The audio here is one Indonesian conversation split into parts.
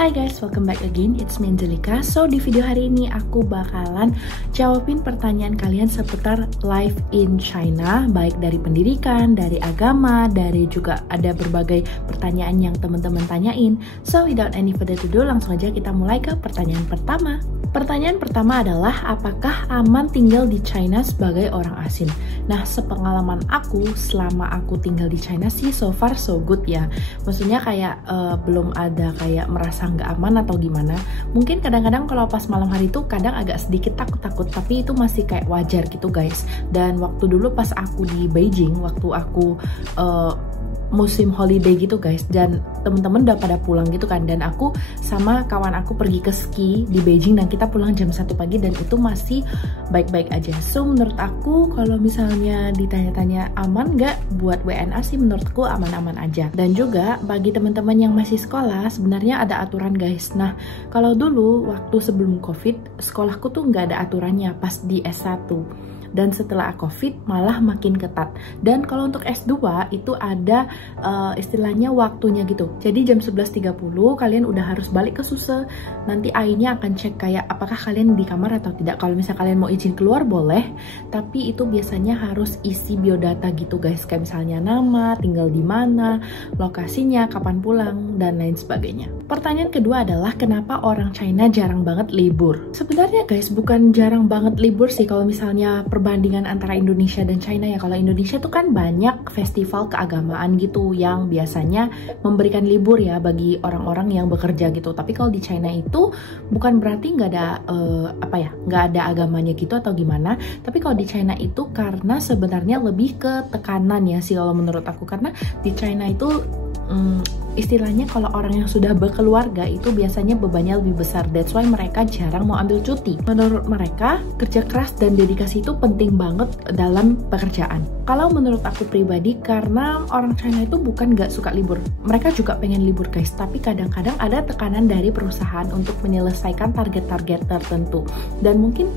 Hai guys, welcome back again, it's me Angelica. So di video hari ini aku bakalan jawabin pertanyaan kalian seputar life in China, baik dari pendidikan, dari agama, dari juga ada berbagai pertanyaan yang teman-teman tanyain. So without any further ado, langsung aja kita mulai ke pertanyaan pertama. Pertanyaan pertama adalah, apakah aman tinggal di China sebagai orang asing? Nah, sepengalaman aku selama aku tinggal di China sih so far so good ya. Maksudnya kayak belum ada kayak merasa nggak aman atau gimana. Mungkin kadang-kadang kalau pas malam hari itu kadang agak sedikit takut-takut, tapi itu masih kayak wajar gitu guys. Dan waktu dulu pas aku di Beijing, waktu aku musim holiday gitu guys, dan temen-temen udah pada pulang gitu kan, dan aku sama kawan aku pergi ke ski di Beijing dan kita pulang jam 1 pagi dan itu masih baik-baik aja. So menurut aku kalau misalnya ditanya-tanya aman nggak buat WNA sih, menurutku aman-aman aja. Dan juga bagi teman-teman yang masih sekolah sebenarnya ada aturan guys. Nah kalau dulu waktu sebelum COVID sekolahku tuh nggak ada aturannya pas di S1. Dan setelah COVID malah makin ketat. Dan kalau untuk S2 itu ada istilahnya waktunya gitu. Jadi jam 11.30 kalian udah harus balik ke SUSE. Nanti AI-nya akan cek kayak apakah kalian di kamar atau tidak. Kalau misalnya kalian mau izin keluar boleh, tapi itu biasanya harus isi biodata gitu guys. Kayak misalnya nama, tinggal di mana, lokasinya, kapan pulang, dan lain sebagainya. Pertanyaan kedua adalah, kenapa orang China jarang banget libur? Sebenarnya guys bukan jarang banget libur sih kalau misalnya perbandingan antara Indonesia dan China ya. Kalau Indonesia tuh kan banyak festival keagamaan gitu yang biasanya memberikan libur ya bagi orang-orang yang bekerja gitu. Tapi kalau di China itu bukan berarti nggak ada nggak ada agamanya gitu atau gimana. Tapi kalau di China itu karena sebenarnya lebih ke tekanan ya sih kalau menurut aku, karena di China itu istilahnya kalau orang yang sudah berkeluarga itu biasanya bebannya lebih besar. That's why mereka jarang mau ambil cuti. Menurut mereka kerja keras dan dedikasi itu penting banget dalam pekerjaan. Kalau menurut aku pribadi, karena orang China itu bukan gak suka libur, mereka juga pengen libur guys, tapi kadang-kadang ada tekanan dari perusahaan untuk menyelesaikan target-target tertentu. Dan mungkin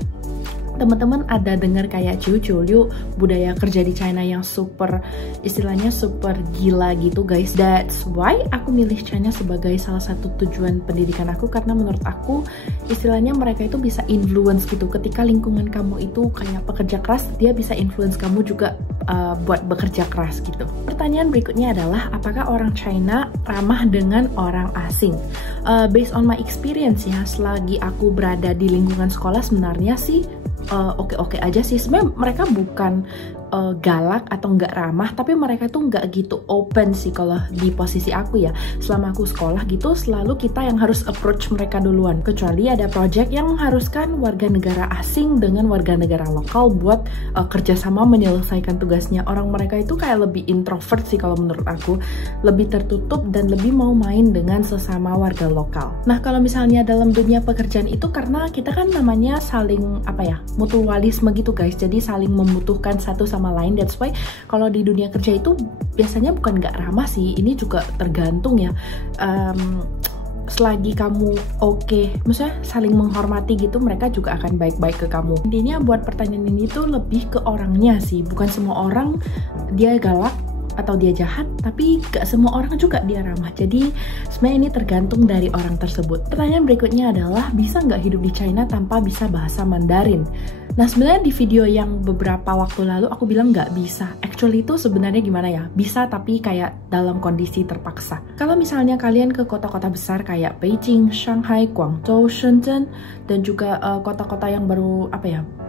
teman-teman ada dengar kayak ciu-ciu budaya kerja di China yang super, istilahnya super gila gitu guys. That's why aku milih China sebagai salah satu tujuan pendidikan aku, karena menurut aku istilahnya mereka itu bisa influence gitu. Ketika lingkungan kamu itu kayak pekerja keras, dia bisa influence kamu juga buat bekerja keras gitu. Pertanyaan berikutnya adalah, apakah orang China ramah dengan orang asing? Based on my experience ya, selagi aku berada di lingkungan sekolah sebenarnya sih oke-oke aja sih. Sebenarnya mereka bukan galak atau nggak ramah, tapi mereka tuh nggak gitu open sih kalau di posisi aku ya. Selama aku sekolah gitu selalu kita yang harus approach mereka duluan, kecuali ada project yang mengharuskan warga negara asing dengan warga negara lokal buat kerjasama menyelesaikan tugasnya. Orang mereka itu kayak lebih introvert sih kalau menurut aku, lebih tertutup dan lebih mau main dengan sesama warga lokal. Nah kalau misalnya dalam dunia pekerjaan itu, karena kita kan namanya saling mutualisme gitu guys, jadi saling membutuhkan satu sama lain. That's why kalau di dunia kerja itu biasanya bukan nggak ramah sih, ini juga tergantung ya. Selagi kamu maksudnya saling menghormati gitu, mereka juga akan baik-baik ke kamu. Intinya buat pertanyaan ini tuh lebih ke orangnya sih, bukan semua orang dia galak atau dia jahat, tapi gak semua orang juga dia ramah. Jadi sebenarnya ini tergantung dari orang tersebut. Pertanyaan berikutnya adalah, bisa nggak hidup di China tanpa bisa bahasa Mandarin? Nah sebenarnya di video yang beberapa waktu lalu aku bilang nggak bisa. Actually itu sebenarnya gimana ya? Bisa, tapi kayak dalam kondisi terpaksa. Kalau misalnya kalian ke kota-kota besar kayak Beijing, Shanghai, Guangzhou, Shenzhen, dan juga kota-kota yang baru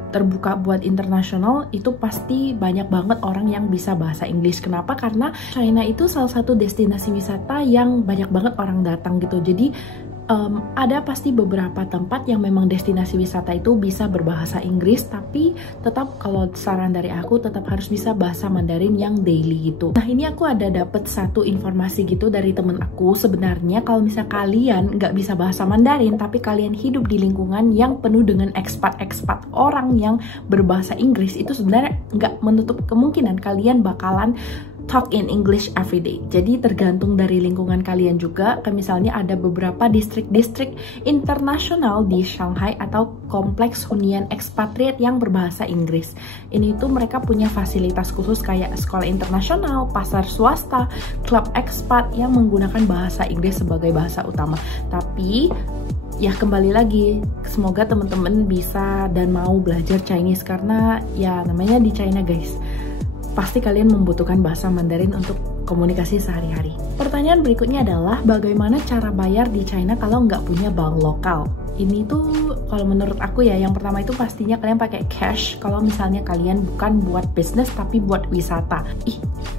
terbuka buat internasional, itu pasti banyak banget orang yang bisa bahasa Inggris. Kenapa? Karena China itu salah satu destinasi wisata yang banyak banget orang datang gitu. Jadi ada pasti beberapa tempat yang memang destinasi wisata itu bisa berbahasa Inggris, tapi tetap kalau saran dari aku tetap harus bisa bahasa Mandarin yang daily gitu. Nah ini aku ada dapet satu informasi gitu dari temen aku. Sebenarnya kalau misalnya kalian nggak bisa bahasa Mandarin, tapi kalian hidup di lingkungan yang penuh dengan ekspat-ekspat orang yang berbahasa Inggris, itu sebenarnya nggak menutup kemungkinan kalian bakalan talk in English every day. Jadi tergantung dari lingkungan kalian juga. Kayak misalnya ada beberapa distrik-distrik internasional di Shanghai atau kompleks hunian ekspatriat yang berbahasa Inggris. Ini tuh mereka punya fasilitas khusus kayak sekolah internasional, pasar swasta, klub ekspat yang menggunakan bahasa Inggris sebagai bahasa utama. Tapi ya kembali lagi, semoga teman-teman bisa dan mau belajar Chinese karena ya namanya di China guys. Pasti kalian membutuhkan bahasa Mandarin untuk komunikasi sehari-hari. Pertanyaan berikutnya adalah bagaimana cara bayar di China kalau nggak punya bank lokal? Ini tuh kalau menurut aku ya, yang pertama itu pastinya kalian pakai cash kalau misalnya kalian bukan buat bisnis tapi buat wisata.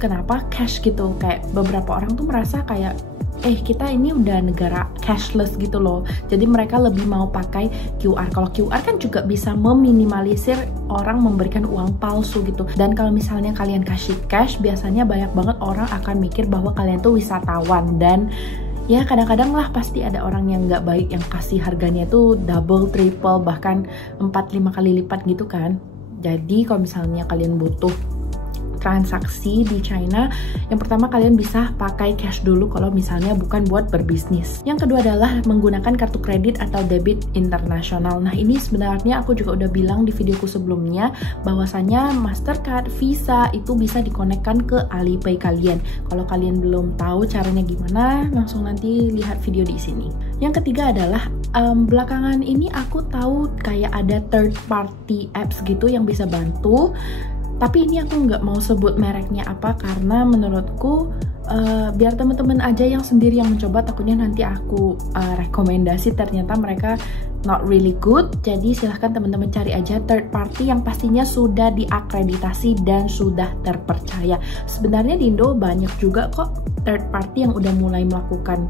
Kenapa cash gitu? Kayak beberapa orang tuh merasa kayak kita ini udah negara cashless gitu loh. Jadi mereka lebih mau pakai QR. Kalau QR kan juga bisa meminimalisir orang memberikan uang palsu gitu. Dan kalau misalnya kalian kasih cash, biasanya banyak banget orang akan mikir bahwa kalian tuh wisatawan. Dan ya kadang-kadang lah pasti ada orang yang nggak baik yang kasih harganya tuh double, triple, bahkan 4-5 kali lipat gitu kan. Jadi kalau misalnya kalian butuh transaksi di China, yang pertama kalian bisa pakai cash dulu kalau misalnya bukan buat berbisnis. Yang kedua adalah menggunakan kartu kredit atau debit internasional. Nah ini sebenarnya aku juga udah bilang di videoku sebelumnya bahwasanya Mastercard, Visa itu bisa dikonekkan ke Alipay kalian. Kalau kalian belum tahu caranya gimana, langsung nanti lihat video di sini. Yang ketiga adalah belakangan ini aku tahu kayak ada third party apps gitu yang bisa bantu. Tapi ini aku nggak mau sebut mereknya apa karena menurutku biar teman-teman aja yang sendiri yang mencoba, takutnya nanti aku rekomendasi ternyata mereka not really good. Jadi silahkan teman-teman cari aja third party yang pastinya sudah diakreditasi dan sudah terpercaya. Sebenarnya di Indo banyak juga kok third party yang udah mulai melakukan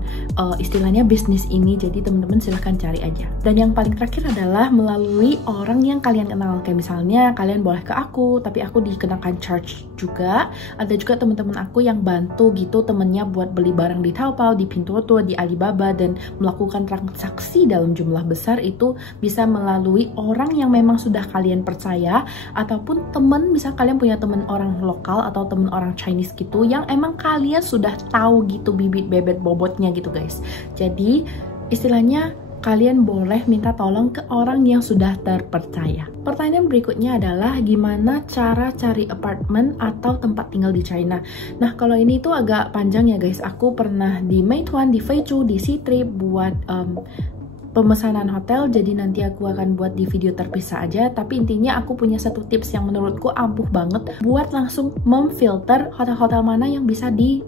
istilahnya bisnis ini. Jadi teman-teman silahkan cari aja. Dan yang paling terakhir adalah melalui orang yang kalian kenal. Kayak misalnya kalian boleh ke aku, tapi aku dikenakan charge juga. Ada juga teman-teman aku yang bantu gitu temennya buat beli barang di Taobao, di Pinduoduo, di Alibaba, dan melakukan transaksi dalam jumlah besar. Itu bisa melalui orang yang memang sudah kalian percaya, ataupun temen, misal kalian punya temen orang lokal atau temen orang Chinese gitu yang emang kalian sudah tahu gitu bibit bebet bobotnya gitu guys. Jadi istilahnya kalian boleh minta tolong ke orang yang sudah terpercaya. Pertanyaan berikutnya adalah gimana cara cari apartemen atau tempat tinggal di China. Nah kalau ini tuh agak panjang ya guys. Aku pernah di Meituan, di Feichu, di Ctrip buat pemesanan hotel, jadi nanti aku akan buat di video terpisah aja. Tapi intinya aku punya satu tips yang menurutku ampuh banget buat langsung memfilter hotel-hotel mana yang bisa di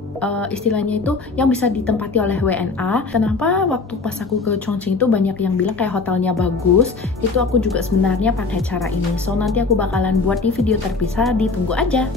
istilahnya itu yang bisa ditempati oleh WNA. Kenapa waktu pas aku ke Chongqing itu banyak yang bilang kayak hotelnya bagus, itu aku juga sebenarnya pakai cara ini. So nanti aku bakalan buat di video terpisah, ditunggu aja.